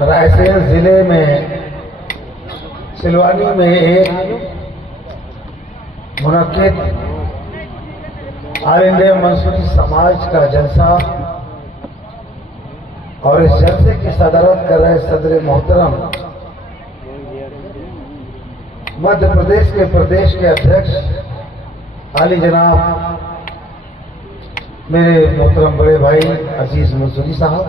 रायसेन जिले में सिलवानी में एक मुनक्किद ऑल इंडिया मंसूरी समाज का जलसा और इस जलसे की सदारत कर रहे सदर मोहतरम मध्य प्रदेश के अध्यक्ष आली जनाब मेरे मोहतरम बड़े भाई अजीज मंसूरी साहब,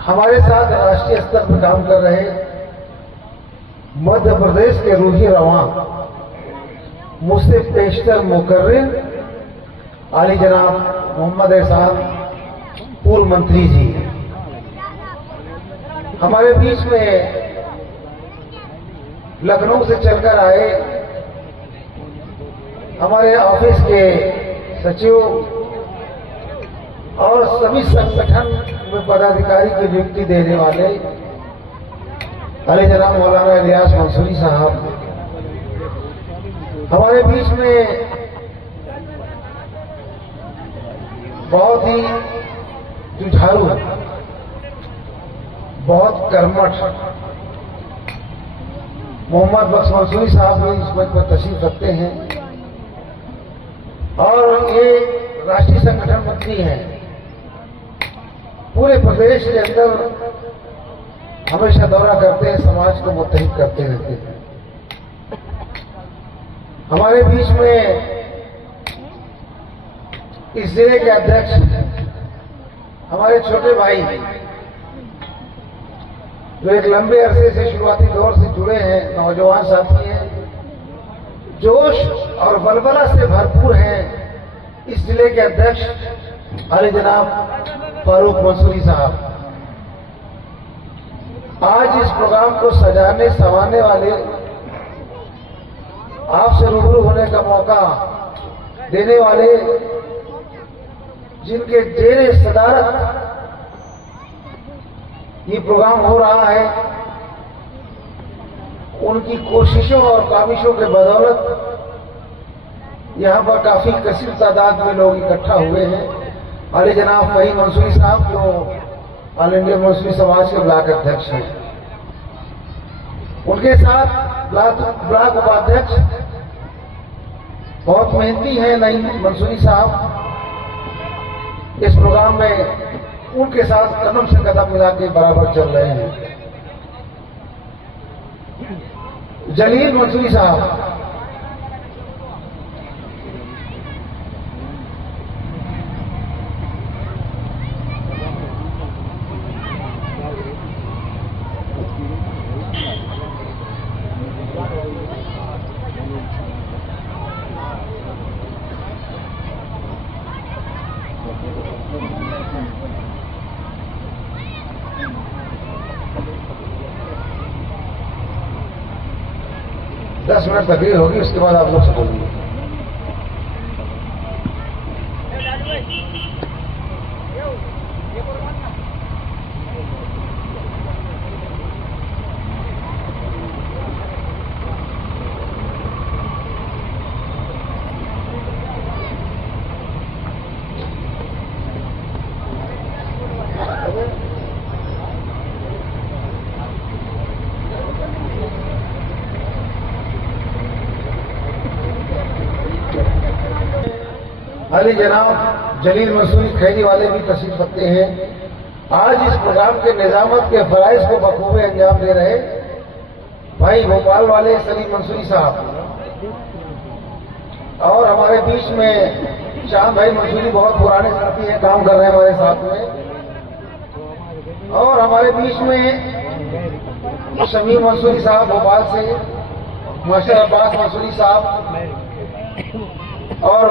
हमारे साथ राष्ट्रीय स्तर पर काम कर रहे मध्य प्रदेश के रूही रवां मुझसे पेशतर मुकर्रिर आली जनाब मोहम्मद एहसान पूर्व मंत्री जी, हमारे बीच में लखनऊ से चलकर आए हमारे ऑफिस के सचिव और सभी संगठन में पदाधिकारी की नियुक्ति देने वाले अली जनाब मौलाना इलियास मंसूरी साहब, हमारे बीच में बहुत ही जुझारू, बहुत कर्मठ मोहम्मद बख्श मंसूरी साहब भी इस मंच पर तशरीफ रखते हैं और ये राष्ट्रीय संगठन मंत्री हैं। पूरे प्रदेश के अंदर हमेशा दौरा करते हैं, समाज को मुत्तहिद करते रहते हैं। हमारे बीच में इस जिले के अध्यक्ष हमारे छोटे भाई जो एक लंबे अरसे से शुरुआती दौर से जुड़े हैं, नौजवान साथी हैं, जोश और बलबला से भरपूर हैं, इस जिले के अध्यक्ष अली जनाब फारूक मंसूरी साहब। आज इस प्रोग्राम को सजाने संवारने वाले, आपसे रूबरू होने का मौका देने वाले, जिनके जेरे सदारत ये प्रोग्राम हो रहा है, उनकी कोशिशों और काविशों के बदौलत यहाँ पर काफी कसीर तादाद में लोग इकट्ठा हुए हैं। अली जनाब फहीम मंसूरी साहब जो ऑल इंडिया मंसूरी समाज के ब्लॉक अध्यक्ष हैं, उनके साथ ब्लॉक उपाध्यक्ष बहुत मेहनती हैं नईम मंसूरी साहब, इस प्रोग्राम में उनके साथ कदम से कदम मिला के बराबर चल रहे हैं। जलील मंसूरी साहब, दस मिनट तकरीर होगी, उसके बाद आप लोग से बोलेंगे। अली जनाब जलील मंसूरी खैरी वाले भी तशरीफ रखते हैं। आज इस प्रोग्राम के निजामत के फराइज को बखूबे अंजाम दे रहे भाई भोपाल वाले सलीम मंसूरी साहब, और हमारे बीच में शाम भाई मंसूरी बहुत पुराने साथी हैं, काम कर रहे हैं हमारे साथ में, और हमारे बीच में शमीम मंसूरी साहब भोपाल से, मुशर्रफ अब्बास मंसूरी साहब, और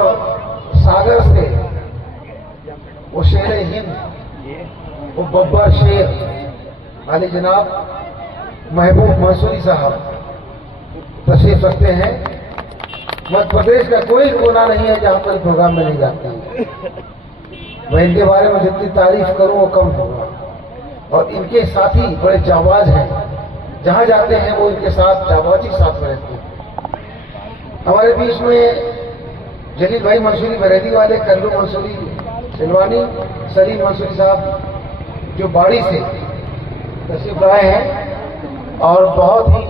सागर से वो शेर हिंद, वो बब्बर शेर अली जनाब महबूब मंसूरी साहब तशरीफ रखते हैं। मध्य प्रदेश का कोई कोना नहीं है जहां पर प्रोग्राम में नहीं जाते हैं। मैं इनके बारे में जितनी तारीफ करूं वो कम होगा, और इनके साथी बड़े जाबाज हैं, जहां जाते हैं वो इनके साथ जाबाजी साथ में रहते हैं। हमारे बीच में जलील भाई मंसूरी बरेली वाले, कल्लू मंसूरी सिलवानी, सलीम मंसूरी साहब जो बाड़ी से तशरीफ लाए हैं और बहुत ही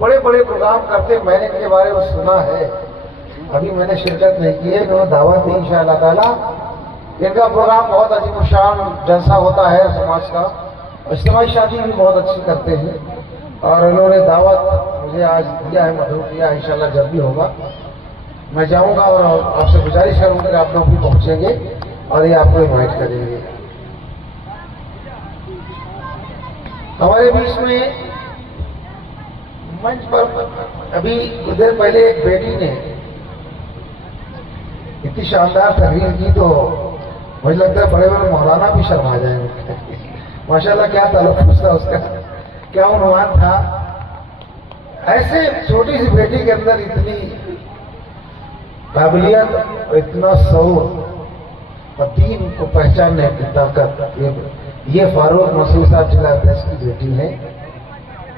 बड़े बड़े प्रोग्राम करते, मैंने इनके बारे में सुना है, अभी मैंने शिरकत नहीं की है, इन्होंने दावत दी इंशाअल्लाह ताला। इनका प्रोग्राम बहुत अजीमुशान जलसा होता है समाज का, इज्तिमाई शादी भी बहुत अच्छी करते हैं और इन्होंने दावत मुझे आज दिया है, मधु दिया है, इंशाअल्लाह जब भी होगा मैं जाऊंगा और आपसे गुजारिश करूंगा कि आप लोग भी पहुंचेंगे और ये आपको इन्वाइट करेंगे। हमारे बीच में मंच पर अभी कुछ देर पहले एक बेटी ने इतनी शानदार तकरीर की तो मुझे लगता है बड़े बड़े मौलाना भी शर्मा जाएंगे। माशाल्लाह क्या तलफ़्फ़ुज़ था उसका, क्या उन्वान था। ऐसे छोटी सी बेटी के अंदर इतनी काबिलियत और इतना शऊर और दीन को पहचानने की ताकत, ये फारूक मसूद साहब जिला अध्यक्ष की बेटी है।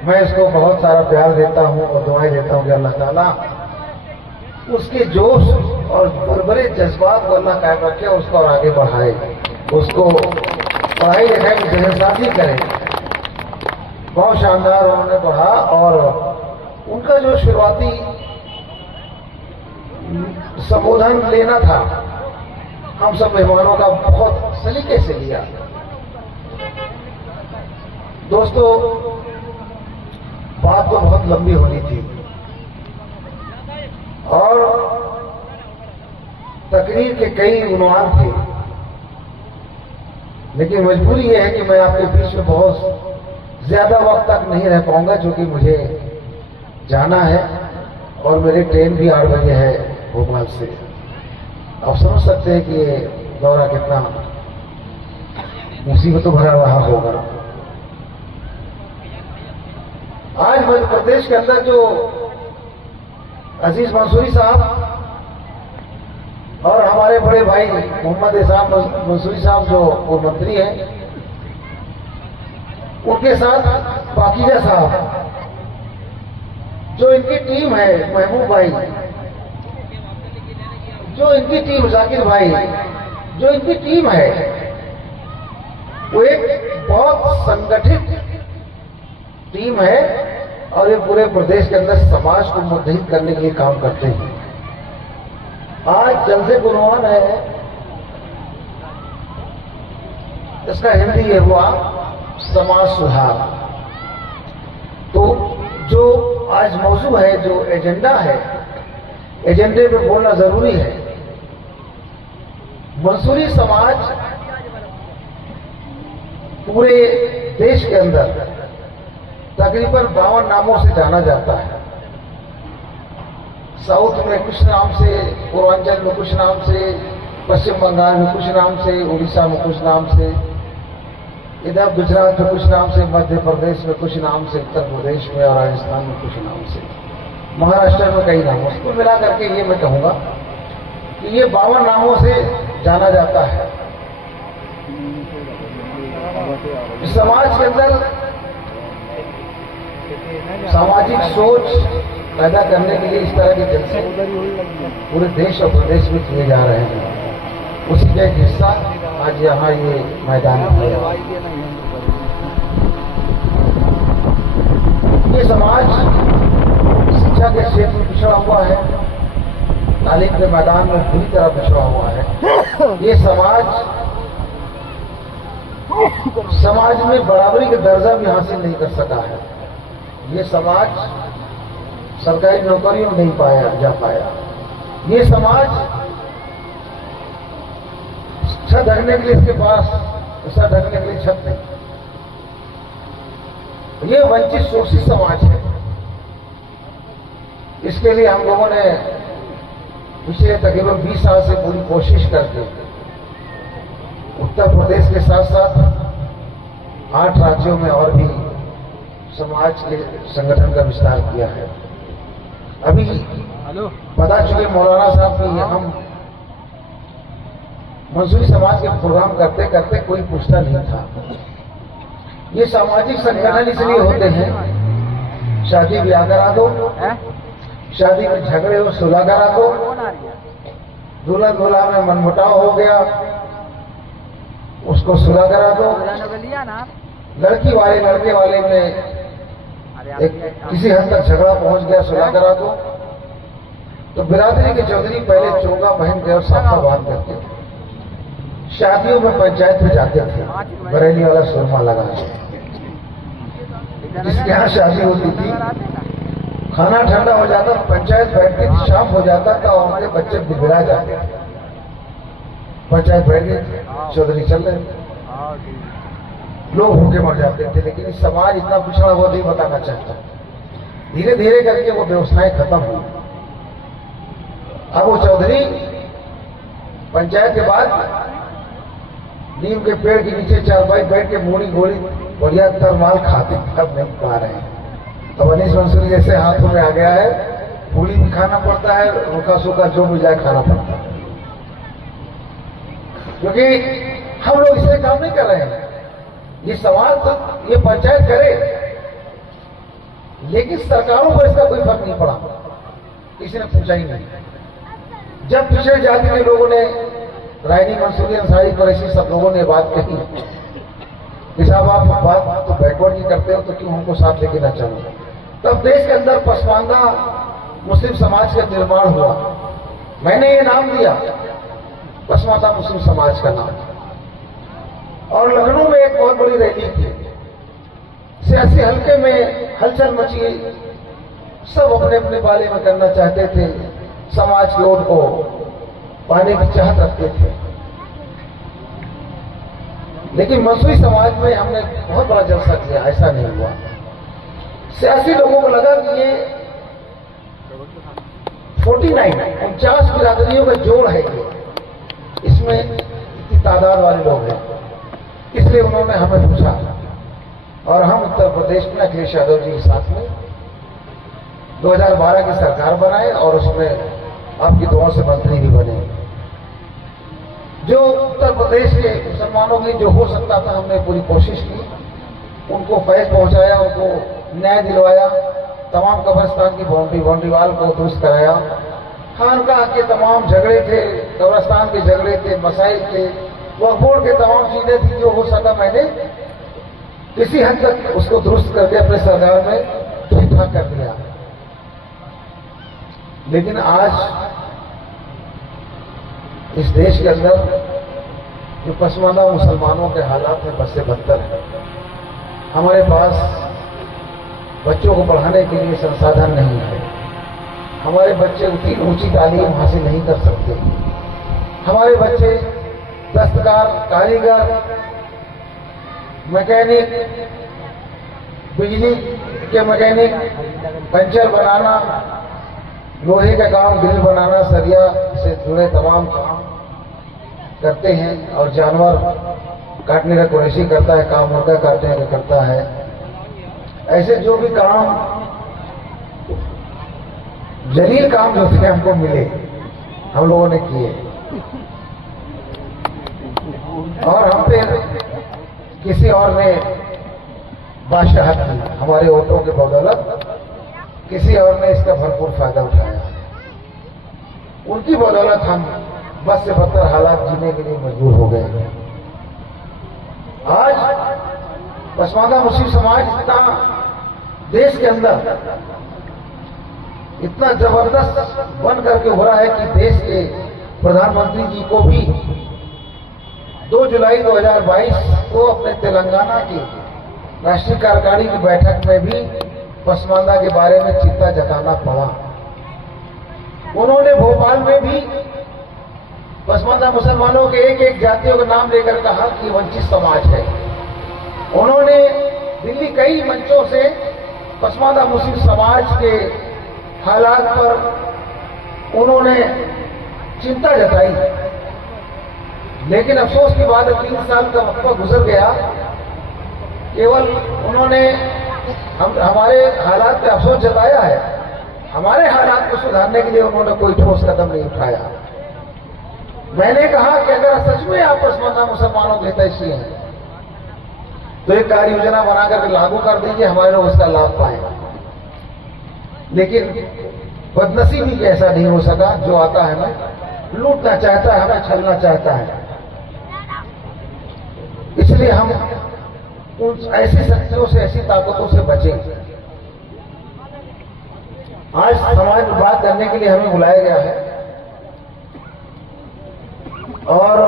मैं इसको बहुत सारा प्यार देता हूँ और दुआएं देता हूँ कि अल्लाह ताला उसके जोश और बड़े जज्बात को अल्लाह कायम रखे, उसको और आगे बढ़ाए, उसको पढ़ाई लिखाई में जहसाजी करे। बहुत शानदार उन्होंने पढ़ा और उनका जो शुरुआती संबोधन लेना था हम सब मेहमानों का बहुत सलीके से लिया। दोस्तों बात तो बहुत लंबी होनी थी और तकरीर के कई उन्वान थे, लेकिन मजबूरी यह है कि मैं आपके बीच में बहुत ज्यादा वक्त तक नहीं रह पाऊंगा, क्योंकि मुझे जाना है और मेरी ट्रेन भी 8 बजे है भोपाल से। आप समझ सकते हैं कि ये दौरा कितना मुसीबतों भरा रहा होगा। आज मध्य प्रदेश के अंदर जो अजीज मंसूरी साहब और हमारे बड़े भाई मोहम्मद एहसान मंसूरी साहब जो वो मंत्री हैं, उनके साथ पाकीजा साहब, जो इनकी टीम है, महबूब भाई, जो इनकी टीम, जाकिर भाई, जो इनकी टीम है, वो एक बहुत संगठित टीम है और ये पूरे प्रदेश के अंदर समाज को मुत्तहिद करने के लिए काम करते हैं। आज जलसे गुणवान है, इसका हिंदी ये हुआ समाज सुधार। तो जो आज मौजू है, जो एजेंडा है, एजेंडे पे बोलना जरूरी है। मंसूरी समाज पूरे देश के अंदर तकरीबन 52 नामों से जाना जाता है। साउथ में कुछ नाम से, पूर्वांचल में कुछ नाम से, पश्चिम बंगाल में कुछ नाम से, उड़ीसा में कुछ नाम से, इधर गुजरात में कुछ नाम से, मध्य प्रदेश में कुछ नाम से, उत्तर प्रदेश में और राजस्थान में कुछ नाम से, महाराष्ट्र में कई नामों से। कुल मिला करके ये मैं कहूंगा कि ये 52 नामों से जाना जाता है। समाज के अंदर सामाजिक सोच पैदा करने के लिए इस तरह के जलसे पूरे देश और प्रदेश में किए जा रहे हैं। उसी का एक हिस्सा आज यहाँ ये मैदान है। ये समाज शिक्षा के क्षेत्र में पिछड़ा हुआ है, तालीम के मैदान में पूरी तरह पिछड़ा हुआ है। ये समाज में बराबरी का दर्जा भी हासिल नहीं कर सका है। ये समाज सरकारी नौकरियों नहीं जा पाया। ये समाज छत ढकने के लिए इसके पास ऐसा ढकने के लिए छत नहीं। ये वंचित शोषित समाज है। इसके लिए हम लोगों ने पिछले तकरीबन 20 साल से पूरी कोशिश करके उत्तर प्रदेश के साथ साथ 8 राज्यों में और भी समाज के संगठन का विस्तार किया है। अभी बता चुके मौलाना साहब कि हम मंसूरी समाज के प्रोग्राम करते करते कोई पूछता नहीं था। ये सामाजिक संगठन इसलिए होते हैं, शादी ब्याह करा दो, शादी में झगड़े हो सुलह करा दो, दुल्हन दुल्हा में मनमुटाव हो गया, उसको उसको सुलह करा दो। लड़की वाले लड़के वाले में एक किसी हद तक झगड़ा पहुंच गया, सुलह करा दो। तो बिरादरी के चौधरी पहले चोगा पहन के और साफा बांध करके शादियों में पंचायत में जाते थे, बरेली वाला सुरमा लगा जिसके यहाँ शादी होती थी, खाना ठंडा हो जाता, पंचायत बैठती थी, शाम हो जाता था और उनके बच्चे बिगड़ा जाते थे। पंचायत बैठ गई, चौधरी चल रहे, लोग भूखे मर जाते थे। लेकिन समाज इतना पिछड़ा हुआ नहीं बताना चाहता। धीरे धीरे करके वो व्यवस्थाएं खत्म हुई। अब वो चौधरी पंचायत के बाद नीम के पेड़ के नीचे चारपाई बैठ के मूड़ी गोली बढ़िया तरमाल खाते, अब नहीं पा रहे हैं। अब अनीस मंसूरी जैसे हाथों में आ गया है, पूरी भी खाना पड़ता है, रूखा सूखा जो मिल जाए खाना पड़ता है। क्योंकि हम लोग इससे काम नहीं कर रहे हैं। ये सवाल तो ये पंचायत करे, लेकिन सरकारों पर इसका कोई फर्क नहीं पड़ा, किसी ने पूछा ही नहीं। जब पिछड़े जाति के लोगों ने, रायनी मंसूरी अंसारी कुरैशी सब लोगों ने बात कही कि साहब आप बात तो बैकवर्ड नहीं करते हो, तो क्यों हमको साथ लेके ना चलो। तब देश के अंदर पसमानदा मुस्लिम समाज का निर्माण हुआ। मैंने ये नाम दिया, पसमानदा मुस्लिम समाज का नाम। और लखनऊ में एक बहुत बड़ी रैली थी, सियासी हल्के में हलचल मची, सब अपने अपने बारे में करना चाहते थे, समाज की वोट को पाने की चाहत रखते थे। लेकिन मंसूरी समाज में हमने बहुत बड़ा जलसा किया, ऐसा नहीं हुआ। सियासी लोगों को लगा कि ये 49 बिरादरियों का जोड़ है, ये इसमें इतनी तादाद वाले लोग हैं, इसलिए उन्होंने हमें पूछा। और हम उत्तर प्रदेश में अखिलेश यादव जी के साथ में 2012 की सरकार बनाए और उसमें आपकी दुआओं से मंत्री भी बने। जो उत्तर प्रदेश के मुसलमानों की जो हो सकता था हमने पूरी कोशिश की, उनको फैज पहुंचाया, उनको न्याय दिलवाया, तमाम कब्रिस्तान की बाउंड्री वाल को दुरुस्त कराया, खानकाह के तमाम झगड़े थे, कब्रिस्तान के झगड़े थे, मसाइल थे, वक्फ बोर्ड के तमाम चीजें थी, जो हो सका मैंने किसी हद तक उसको दुरुस्त करके अपने सरकार में ठीक ठाक कर दिया। लेकिन आज इस देश के अंदर जो पसमानदा मुसलमानों के हालात में बद से बदतर है। हमारे पास बच्चों को पढ़ाने के लिए संसाधन नहीं है, हमारे बच्चे उतनी ऊंची तालीम हासिल नहीं कर सकते, हमारे बच्चे दस्तकार, कारीगर, मैकेनिक, बिजली के मैकेनिक, पंचर बनाना, लोहे का काम, ग्रिल बनाना, सरिया से जुड़े तमाम काम करते हैं। और जानवर काटने का कुरैशी करता है काम, मुर्गा काटने का करता है। ऐसे जो भी काम, जलील काम जो थे हमको मिले, हम लोगों ने किए। और हम पे किसी और ने बादशाहत की, हमारे वोटों के बदौलत किसी और ने इसका भरपूर फायदा उठाया। उनकी बदौलत हम बस से बदतर हालात जीने के लिए मजबूर हो गए। आज पसमानदा मुस्लिम समाज इतना देश के अंदर इतना जबरदस्त बन करके हो रहा है कि देश के प्रधानमंत्री जी को भी 2 जुलाई 2022 को अपने तेलंगाना की राष्ट्रीय कार्यकारिणी की बैठक में भी पसमानदा के बारे में चिंता जताना पड़ा। उन्होंने भोपाल में भी पसमानदा मुसलमानों के एक एक जातियों का नाम लेकर कहा कि वंचित समाज है। उन्होंने दिल्ली कई मंचों से पसमानदा मुस्लिम समाज के हालात पर उन्होंने चिंता जताई। लेकिन अफसोस की बात है 3 साल का वक्फा गुजर गया, केवल उन्होंने हमारे हालात पे अफसोस जताया है, हमारे हालात को सुधारने के लिए उन्होंने कोई ठोस कदम नहीं उठाया। मैंने कहा कि अगर सच में आप पसमानदा मुसलमानों के हितैषी हैं तो एक कार्य योजना बनाकर लागू कर दीजिए, हमारे लोग उसका लाभ पाएंगे। लेकिन बदनसीबी भी ऐसा नहीं हो सका। जो आता है हमें लूटना चाहता है, हमें छलना चाहता है। इसलिए हम उन ऐसी शक्तियों से, ऐसी ताकतों से बचें। आज समाज में बात करने के लिए हमें बुलाया गया है और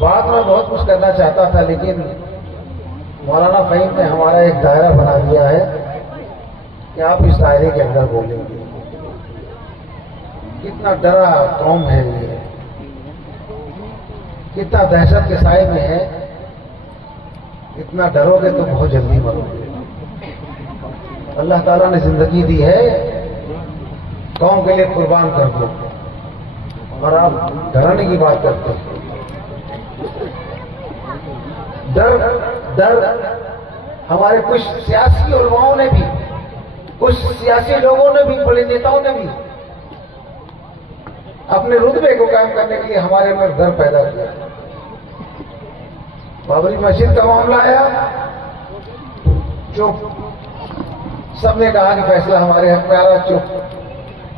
बात में बहुत कुछ करना चाहता था, लेकिन मौलाना फहीम ने हमारा एक दायरा बना दिया है कि आप इस दायरे के अंदर बोलेंगे। कितना डरा कौम है ये, कितना दहशत के साए में है। इतना डरोगे तो बहुत जल्दी मरोगे। अल्लाह ताला ने जिंदगी दी है, कौम के लिए कुर्बान कर दो, और आप डराने की बात करते हो। डर हमारे कुछ सियासी उलमाओं ने भी, कुछ सियासी लोगों ने भी, बड़े नेताओं ने भी अपने रुतबे को कायम करने के लिए हमारे अंदर डर पैदा किया। बाबरी मस्जिद का मामला आया, चुप। सबने कहा कि फैसला हमारे हक में आ रहा, चुप,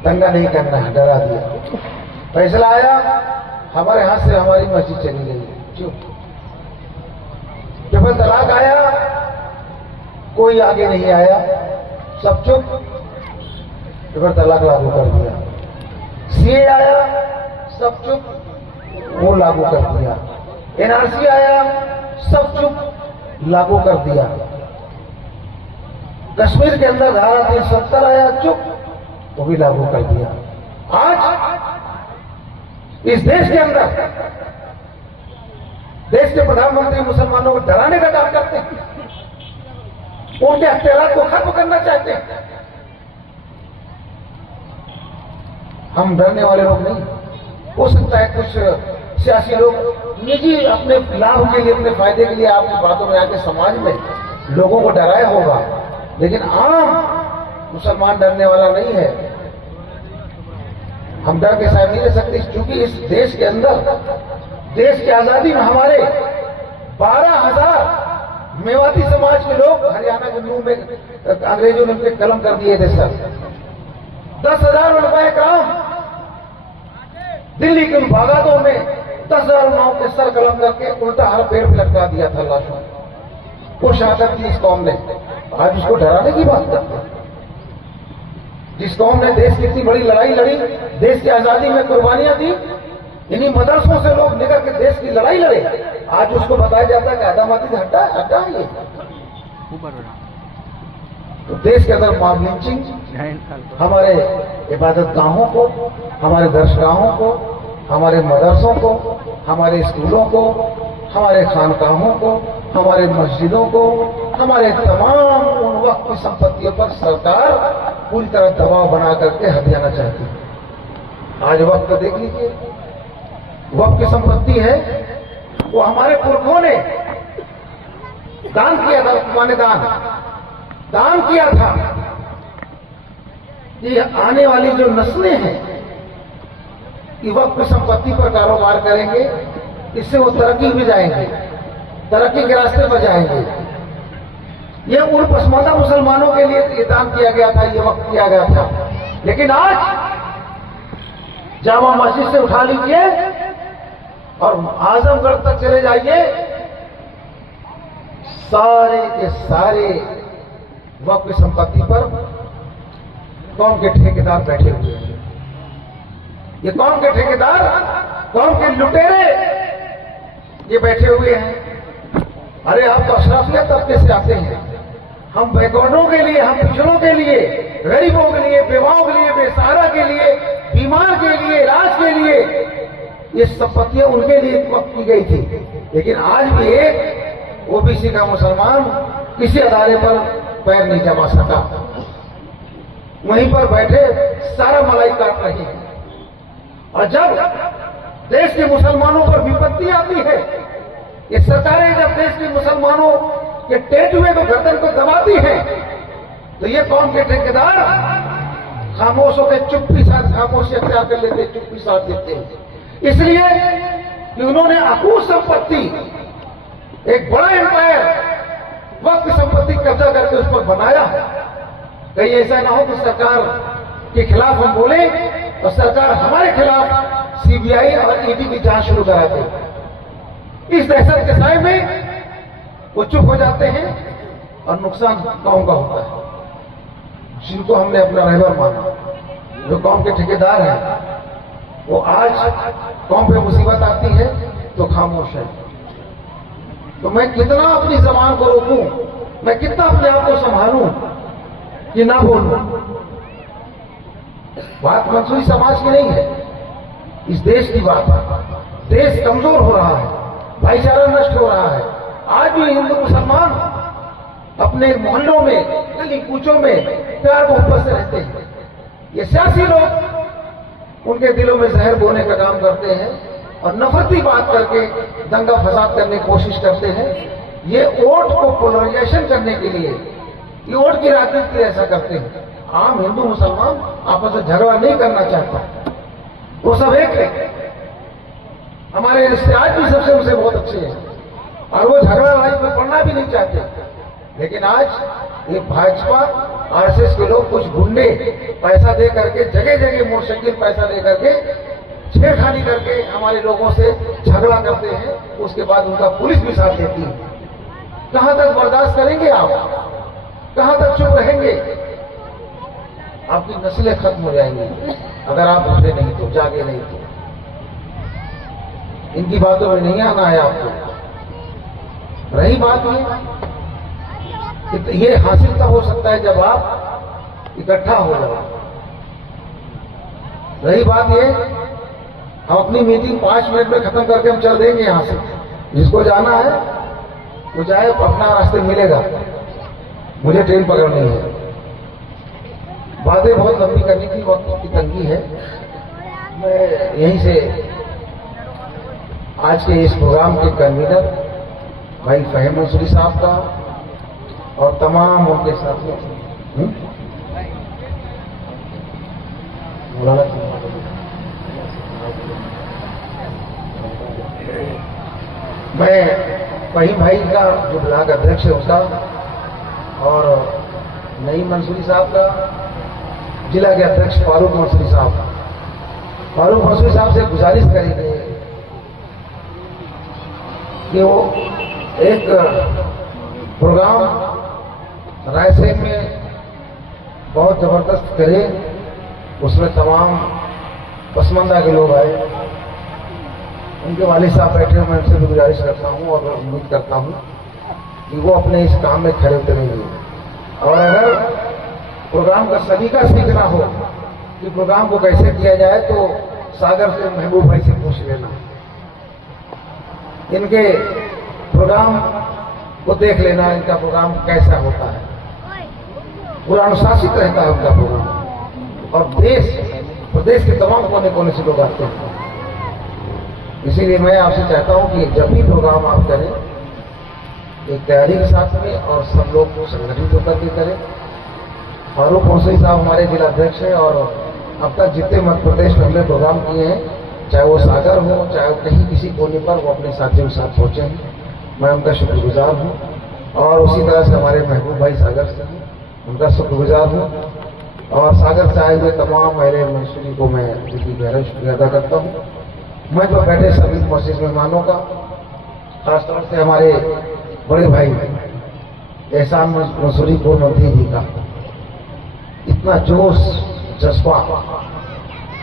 दंगा नहीं करना है, डरा दिया। फैसला आया, हमारे हाथ से हमारी मस्जिद चली गई, चुप। ट्रिपल तलाक आया, कोई आगे नहीं आया, सब चुप। ट्रिपल तलाक लागू कर दिया। सीए आया, सब चुप, वो लागू कर दिया। एनआरसी आया, सब चुप, लागू कर दिया। कश्मीर के अंदर धारा 370 आया, चुप, वो भी लागू कर दिया। आज इस देश के अंदर देश के प्रधानमंत्री मुसलमानों को डराने का काम करते हैं, उनके अत्याचार को खत्म करना चाहते हैं। हम डरने वाले लोग नहीं। हो सकता है कुछ सियासी लोग निजी अपने लाभ के लिए, अपने फायदे के लिए आपकी बातों में आके समाज में लोगों को डराया होगा, लेकिन आम मुसलमान डरने वाला नहीं है। हम डर के साथ नहीं रह सकते, क्योंकि इस देश के अंदर, देश की आजादी में हमारे 12,000 मेवाती समाज के लोग हरियाणा के मुंह में अंग्रेजों ने उनके कलम कर दिए थे सर। 10,000 रुपए काम दिल्ली के उन बागातों में 10,000 माओ के सर कलम करके उल्टा हर पेड़ पर लटका दिया था लाशों। वो शहादत की इस कौम ने। आज उसको डराने की बात करते हैं। जिस कौम ने देश की इतनी बड़ी लड़ाई लड़ी, देश की आजादी में कुर्बानियां दी, इन्हीं मदरसों से लोग निकल के देश की लड़ाई लड़े, आज उसको बताया जाता है कि आदमादी हटा ये। तो देश के अंदर मॉब लिंचिंग, हमारे इबादत गाहों को, हमारे दर्शगाहों को, हमारे मदरसों को, हमारे स्कूलों को, हमारे खानकाहों को, हमारे मस्जिदों को, हमारे तमाम उन वक्त की संपत्तियों पर सरकार पूरी तरह दबाव बना करके हथियाना चाहती है। आज वक्त देख लीजिए, वक्त की संपत्ति है, वो हमारे पुरखों ने दान किया था, माने दान किया था कि आने वाली जो नस्लें हैं कि वक्त की संपत्ति पर कारोबार करेंगे, इससे वो तरक्की में जाएंगे, तरक्की के रास्ते पर जाएंगे। ये उन पसमानदा मुसलमानों के लिए ये दान किया गया था, ये वक्त किया गया था। लेकिन आज जामा मस्जिद से उठा लीजिए और आजमगढ़ तक चले जाइए, सारे के सारे वक्त की संपत्ति पर कौम के ठेकेदार बैठे हुए हैं। ये कौम के ठेकेदार, कौम के लुटेरे ये बैठे हुए हैं। अरे आप तो अशराफिया तबके से आते हैं, हम बैकवर्डों के लिए, हम पिछड़ों के लिए, गरीबों के लिए, बेवाओं के लिए, बेसहारा के लिए, बीमार के लिए, इलाज के लिए ये संपत्तियां उनके लिए वक्त की गई थी। लेकिन आज भी एक ओबीसी का मुसलमान किसी अदारे पर पैर नहीं जमा सका, वहीं पर बैठे सारा मलाई काट रही है। और जब देश के मुसलमानों पर विपत्ति आती है, ये सरकारें जब देश के मुसलमानों के टेटुए को, गर्दन को दबाती है, तो ये कौम के ठेकेदार खामोशों के चुप्पी साथ खामोशी अख्तियार कर लेते, चुप्पी साथ देते हैं। इसलिए कि उन्होंने अकूत संपत्ति, एक बड़ा एम्पायर, वक्त की संपत्ति कब्जा करके उस पर बनाया। कहीं ऐसा ना हो कि सरकार के खिलाफ हम बोले और सरकार हमारे खिलाफ सीबीआई और ईडी की जांच शुरू करा दे। इस दहशत के साए में वो चुप हो जाते हैं और नुकसान कौम का होता है। जिनको हमने अपना रहबर माना, जो कौम के ठेकेदार हैं, वो आज कौम पे मुसीबत आती है तो खामोश है। तो मैं कितना अपनी जबान को रोकूं, मैं कितना अपने आप को संभालूं कि ना बोलूं। बात मंसूरी समाज की नहीं है, इस देश की बात है। देश कमजोर हो रहा है, भाईचारा नष्ट हो रहा है। आज भी हिंदू मुसलमान अपने मोहल्लों में, गली कूचों में प्यार मोहब्बत से रहते हैं। ये सियासी लोग उनके दिलों में जहर बोने का काम करते हैं और नफरती बात करके दंगा फसाद करने की कोशिश करते हैं। ये वोट को पोलराइजेशन करने के लिए, ये वोट की राजनीति के लिए ऐसा करते हैं। आम हिंदू मुसलमान आपस में झगड़ा नहीं करना चाहता, वो सब एक है। हमारे रिश्ते आज भी सबसे उनसे बहुत अच्छे हैं और वो झगड़ा लड़ाई में पड़ना भी नहीं चाहते। लेकिन आज ये भाजपा आरएसएस के लोग, कुछ गुंडे पैसा दे करके, जगह जगह मोटरसाइकिल पैसा दे करके छेड़खानी करके हमारे लोगों से झगड़ा करते हैं। उसके बाद उनका पुलिस भी साथ देती है। कहां तक बर्दाश्त करेंगे आप? कहां तक चुप रहेंगे? आपकी नस्लें खत्म हो जाएंगी अगर आप उठे नहीं तो, जागे नहीं तो। इनकी बातों में नहीं आना है आपको। रही बात ये हासिल तब हो सकता है जब आप इकट्ठा हो जाओ। रही बात ये, हम अपनी मीटिंग 5 मिनट में खत्म करके हम चल देंगे यहां से। जिसको जाना है वो जाए, अपना रास्ते मिलेगा। मुझे ट्रेन पकड़नी है। बातें बहुत लंबी करनी थी, वक्त की तंगी है। मैं यहीं से आज के इस प्रोग्राम के कन्वीनर भाई फहीम मंसूरी साहब का और तमाम उनके साथियों मैं फहीम भाई का जो ब्लॉक अध्यक्ष है उसका और नईम मंसूरी साहब का, जिला के अध्यक्ष फारूक मंसूरी साहब, फारूक मंसूरी साहब से गुजारिश करी गई कि वो एक प्रोग्राम रायसेन में बहुत जबरदस्त करे, उसमें तमाम पसमानदा के लोग आए। उनके वालिद साहब बैठे हुए, मैं उनसे भी गुजारिश करता हूँ और उम्मीद करता हूँ कि वो अपने इस काम में खड़े उतरेंगे। और अगर प्रोग्राम का सलीका सीखना हो कि प्रोग्राम को कैसे किया जाए तो सागर से, महबूब भाई से पूछ लेना। इनके प्रोग्राम को देख लेना, इनका प्रोग्राम कैसा होता है। पूरा अनुशासित रहता है उनका प्रोग्राम और प्रदेश के तमाम कोने कोने से लोग आते हैं। इसीलिए मैं आपसे चाहता हूं कि जब भी प्रोग्राम आप करें, एक तैयारी के साथ में और सब लोग संगठित होकर के करें। फारूक मंसूरी साहब हमारे जिला अध्यक्ष हैं और अब तक जितने मध्य प्रदेश में हमने प्रोग्राम किए हैं, चाहे वो सागर हो, चाहे कहीं किसी कोने पर, वो अपने साथियों के साथ पहुंचे हैं। मैं उनका शुक्रगुजार हूँ। और उसी तरह से हमारे महबूब भाई सागर से हैं, उनका शुक्रगुजार हूँ। और सागर से आए हुए तमाम मेरे मंसूरी को मैं उनकी गहरा शुक्रिया अदा करता हूँ। मैं तो बैठे सभी मस्जिद मेहमानों का, खासतौर से हमारे बड़े भाई एहसान मंसूरी को मंत्री जी का, इतना जोश जज्बा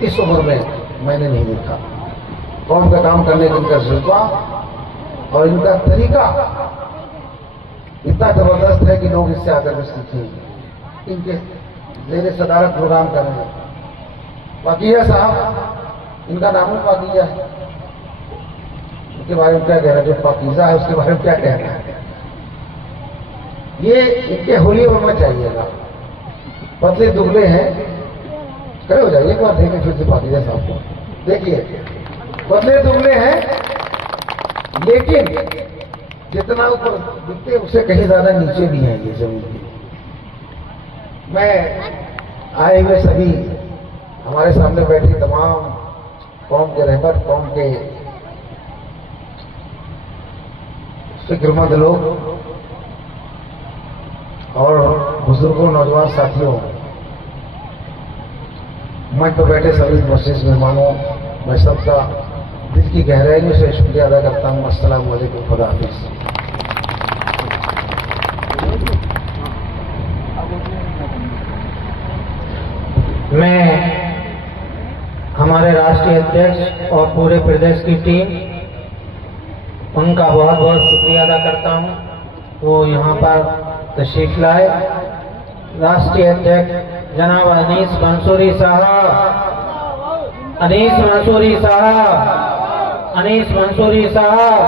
इस उम्र में मैंने नहीं देखा। कौम का काम करने का इनका जज्बा और इनका तरीका इतना जबरदस्त है कि लोग इससे आकर के सीखेंगे। इनके जेर सदारत प्रोग्राम करेंगे। पाकिजा साहब, इनका नाम ही पाकिजा है, उसके बारे में क्या कहना है? जो पाकिजा है उसके बारे में क्या कहना है? ये इनके होलिये में मत जाइएगा, पतले दुबले हैं। खड़े हो जाइए एक बार, देखें फिर से पाकिजा साहब को देखिए। पतले दुबले हैं लेकिन जितना ऊपर दिखते उससे कहीं ज्यादा नीचे भी हैं ये जमीन की। मैं आए हुए सभी हमारे सामने बैठे तमाम कौम के रहबर, कौम के फिक्रमंद लोग और बुजुर्गों, नौजवान साथियों, मंच पर बैठे सभी मस्जिद मेहमानों, मैं सबका दिल की गहराइयों से शुक्रिया अदा करता हूँ। अस्सलाम वालेकुम, खुदा हाफिज़। हमारे राष्ट्रीय अध्यक्ष और पूरे प्रदेश की टीम, उनका बहुत बहुत शुक्रिया अदा करता हूं। वो यहाँ पर तशरीफ लाए। राष्ट्रीय अध्यक्ष जनाब अनीस मंसूरी साहब, अनीस मंसूरी साहब, अनीस मंसूरी साहब,